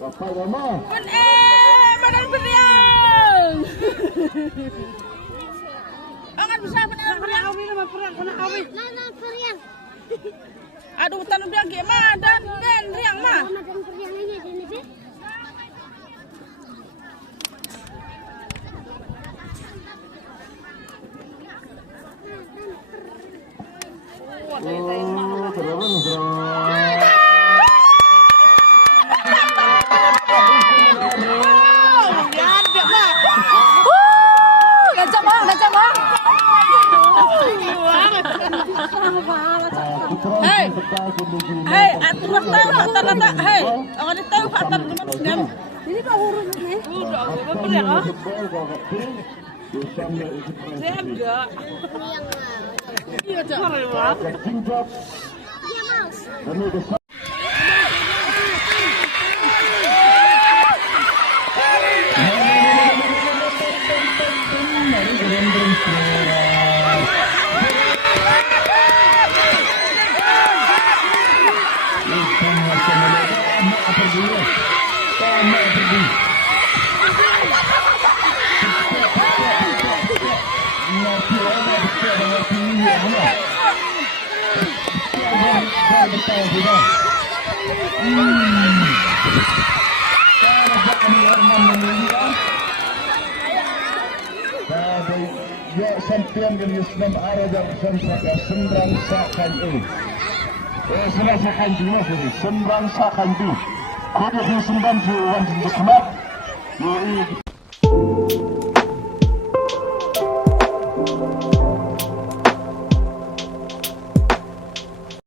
Badan beriang. Angan bisa benar beriang. Aduh, tanam beriang gimana? Dan beriang mah. Hei, atuh tahu kata-kata. Hei, orang itu tahu kata teman-teman. Ini kau hurufnya. Udah, apa ya? Saya enggak. Iya, Cak. Iya, Mas. Sampian yang Islam Arab sampai sembrang sakan ini. Selasakan juga sih sembrang sakan tu. Kau dah sembrang jualan di tempat.